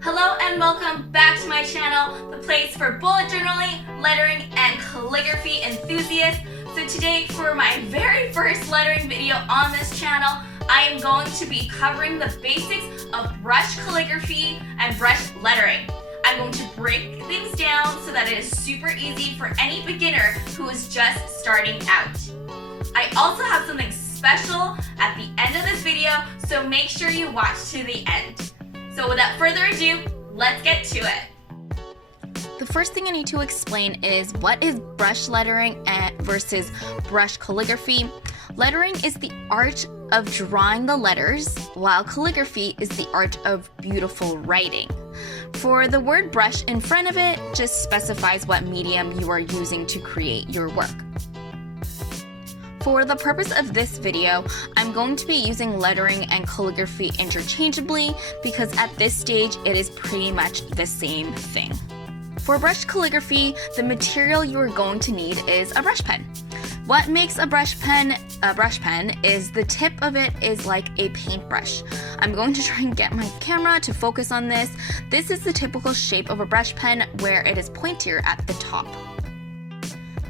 Hello and welcome back to my channel, the place for bullet journaling, lettering, and calligraphy enthusiasts. So today, for my very first lettering video on this channel, I am going to be covering the basics of brush calligraphy and brush lettering. I'm going to break things down so that it is super easy for any beginner who is just starting out. I also have something special at the end of this video, so make sure you watch to the end. So without further ado, let's get to it. The first thing I need to explain is what is brush lettering versus brush calligraphy. Lettering is the art of drawing the letters, while calligraphy is the art of beautiful writing. For the word brush in front of it just specifies what medium you are using to create your work. For the purpose of this video, I'm going to be using lettering and calligraphy interchangeably because at this stage it is pretty much the same thing. For brush calligraphy, the material you are going to need is a brush pen. What makes a brush pen is the tip of it is like a paintbrush. I'm going to try and get my camera to focus on this. This is the typical shape of a brush pen where it is pointier at the top.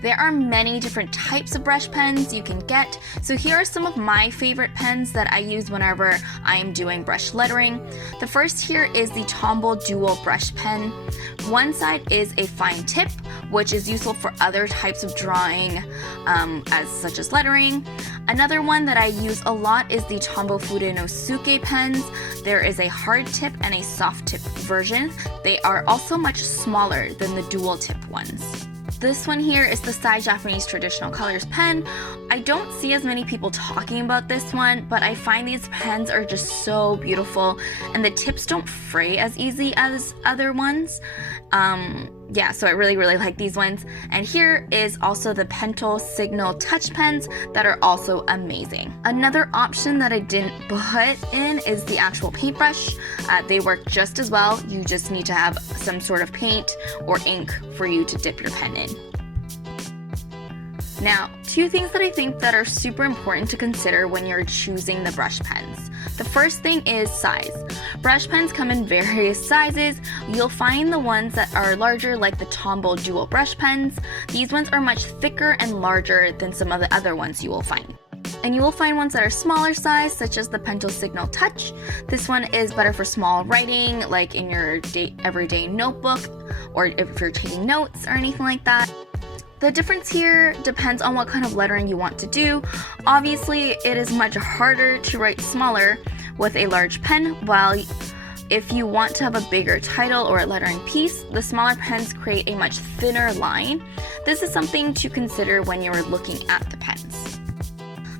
There are many different types of brush pens you can get, so here are some of my favorite pens that I use whenever I am doing brush lettering. The first here is the Tombow dual brush pen. One side is a fine tip, which is useful for other types of drawing, such as lettering. Another one that I use a lot is the Tombow Fudenosuke pens. There is a hard tip and a soft tip version. They are also much smaller than the dual tip ones. This one here is the Sai Japanese Traditional Colors pen. I don't see as many people talking about this one, but I find these pens are just so beautiful and the tips don't fray as easy as other ones. So I really like these ones. And here is also the Pental Signo touch pens that are also amazing. Another option that I didn't put in is the actual paintbrush. They work just as well. You just need to have some sort of paint or ink for you to dip your pen in. Now, two things that I think that are super important to consider when you're choosing the brush pens. The first thing is size. Brush pens come in various sizes. You'll find the ones that are larger, like the Tombow dual brush pens. These ones are much thicker and larger than some of the other ones you will find. And you will find ones that are smaller size, such as the Pental Signo Touch. This one is better for small writing, like in your everyday notebook, or if you're taking notes or anything like that. The difference here depends on what kind of lettering you want to do. Obviously, it is much harder to write smaller with a large pen, while if you want to have a bigger title or a lettering piece, the smaller pens create a much thinner line. This is something to consider when you're looking at the pens.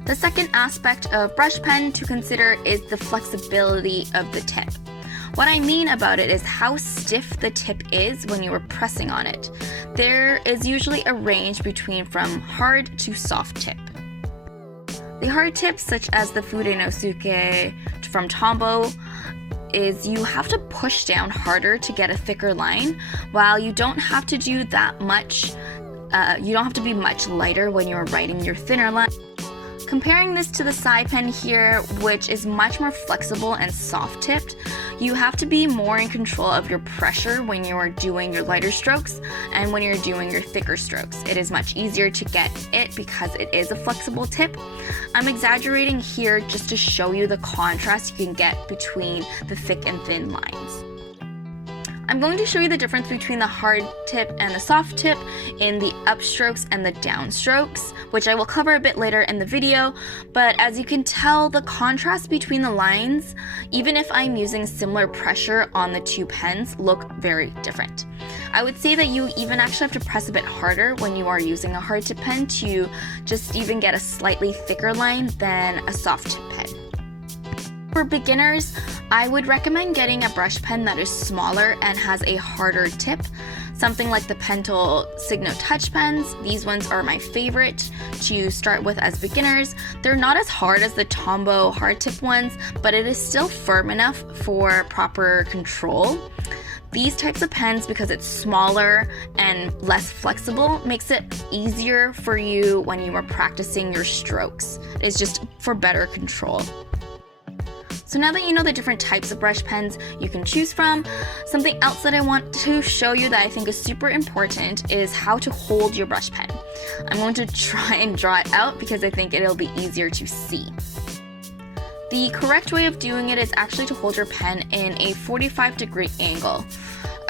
The second aspect of brush pen to consider is the flexibility of the tip. What I mean about it is how stiff the tip is when you are pressing on it. There is usually a range from hard to soft tip. The hard tips, such as the Fudenosuke from Tombow, is you have to push down harder to get a thicker line, while you don't have to do that much. You don't have to be much lighter when you're writing your thinner line. Comparing this to the Sai pen here, which is much more flexible and soft tipped, you have to be more in control of your pressure when you are doing your lighter strokes and when you're doing your thicker strokes. It is much easier to get it because it is a flexible tip. I'm exaggerating here just to show you the contrast you can get between the thick and thin lines. I'm going to show you the difference between the hard tip and the soft tip in the upstrokes and the downstrokes, which I will cover a bit later in the video, but as you can tell, the contrast between the lines, even if I'm using similar pressure on the two pens, look very different. I would say that you even actually have to press a bit harder when you are using a hard tip pen to just even get a slightly thicker line than a soft tip pen. For beginners, I would recommend getting a brush pen that is smaller and has a harder tip, something like the Pental Signo Touch pens. These ones are my favorite to start with as beginners. They're not as hard as the Tombow hard tip ones, but it is still firm enough for proper control. These types of pens, because it's smaller and less flexible, makes it easier for you when you are practicing your strokes. It's just for better control. So now that you know the different types of brush pens you can choose from, something else that I want to show you that I think is super important is how to hold your brush pen. I'm going to try and draw it out because I think it'll be easier to see. The correct way of doing it is actually to hold your pen in a 45-degree angle.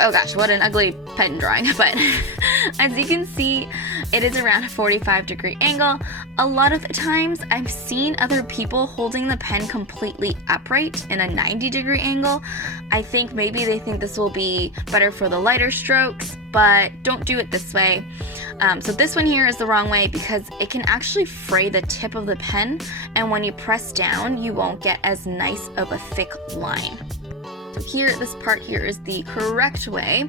Oh gosh, what an ugly pen drawing, but as you can see, it is around a 45-degree angle. A lot of the times, I've seen other people holding the pen completely upright in a 90-degree angle. I think maybe they think this will be better for the lighter strokes, but don't do it this way. So this one here is the wrong way because it can actually fray the tip of the pen, and when you press down, you won't get as nice of a thick line. So here, this part here is the correct way.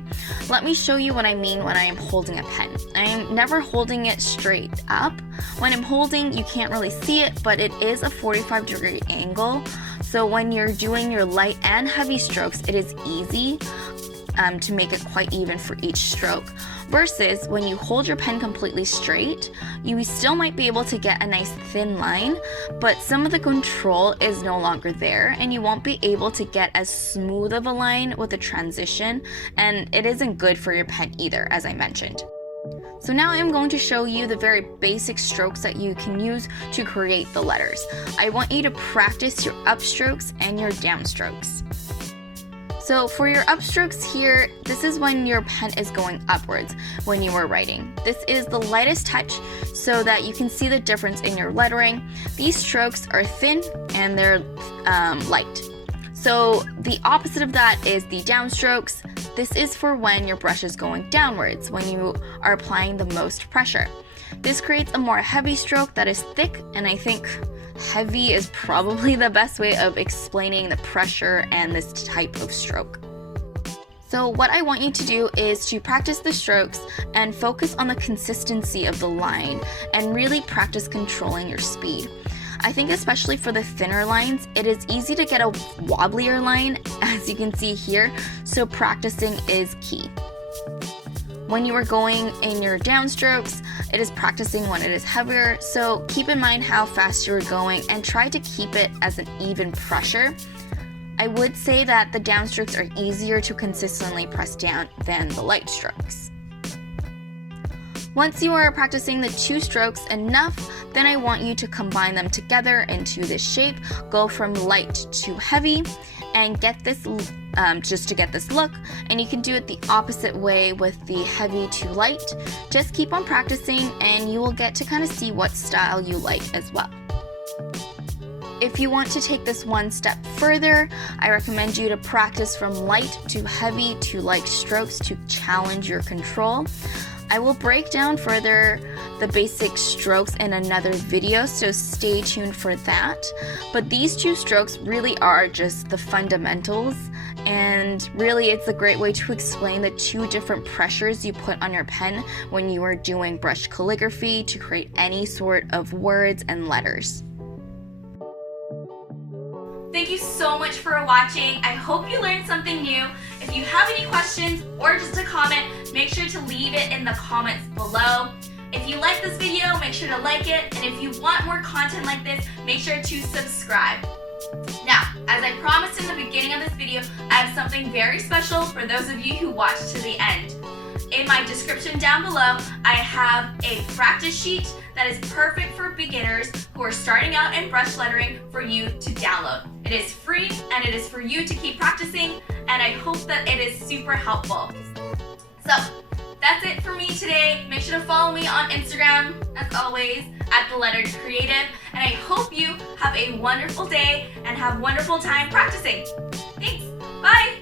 Let me show you what I mean when I am holding a pen. I am never holding it straight up. When I'm holding, you can't really see it, but it is a 45-degree angle. So when you're doing your light and heavy strokes, it is easy to make it quite even for each stroke. Versus when you hold your pen completely straight, you still might be able to get a nice thin line, but some of the control is no longer there and you won't be able to get as smooth of a line with the transition, and it isn't good for your pen either, as I mentioned. So now I'm going to show you the very basic strokes that you can use to create the letters. I want you to practice your upstrokes and your downstrokes. So for your upstrokes here, this is when your pen is going upwards when you are writing. This is the lightest touch so that you can see the difference in your lettering. These strokes are thin and they're light. So the opposite of that is the downstrokes. This is for when your brush is going downwards, when you are applying the most pressure. This creates a more heavy stroke that is thick, and I think heavy is probably the best way of explaining the pressure and this type of stroke. So what I want you to do is to practice the strokes and focus on the consistency of the line and really practice controlling your speed. I think especially for the thinner lines, it is easy to get a wobblier line, as you can see here, so practicing is key. When you are going in your downstrokes, it is practicing when it is heavier, so keep in mind how fast you are going and try to keep it as an even pressure. I would say that the downstrokes are easier to consistently press down than the light strokes. Once you are practicing the two strokes enough, then I want you to combine them together into this shape, go from light to heavy, and get this just to get this look, and you can do it the opposite way with the heavy to light. Just keep on practicing and you will get to kind of see what style you like as well. If you want to take this one step further, I recommend you to practice from light to heavy to light strokes to challenge your control. I will break down further the basic strokes in another video, so stay tuned for that. But these two strokes really are just the fundamentals, and really it's a great way to explain the two different pressures you put on your pen when you are doing brush calligraphy to create any sort of words and letters. Thank you so much for watching. I hope you learned something new. If you have any questions or just a comment, make sure to leave it in the comments below. If you like this video, make sure to like it. And if you want more content like this, make sure to subscribe. Now, as I promised in the beginning of this video, I have something very special for those of you who watched to the end. In my description down below, I have a practice sheet that is perfect for beginners who are starting out in brush lettering for you to download. It is free and it is for you to keep practicing, and I hope that it is super helpful. So that's it for me today. Make sure to follow me on Instagram, as always, @TheLetteredCreative, and I hope you have a wonderful day and have a wonderful time practicing. Thanks. Bye.